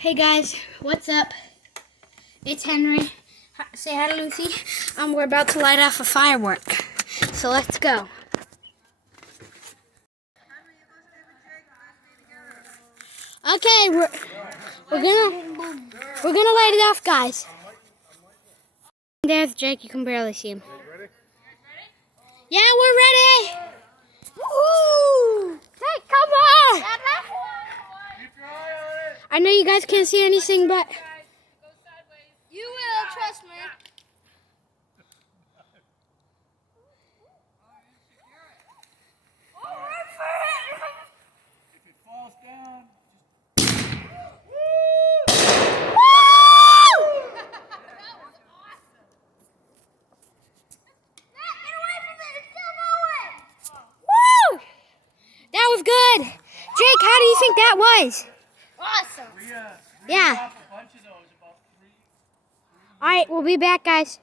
Hey guys, what's up? It's Henry. Say hi to Lucy. We're about to light off a firework. So let's go. Okay, we're gonna light it off, guys. There's Jake. You can barely see him. Yeah, we're ready. Woo! Jake, come on! I know you guys can't see anything, but you will, trust me. If it falls down, woo! That was good. Jake, how do you think that was? Awesome. we Yeah. off a bunch of those about three. All right, we'll be back, guys.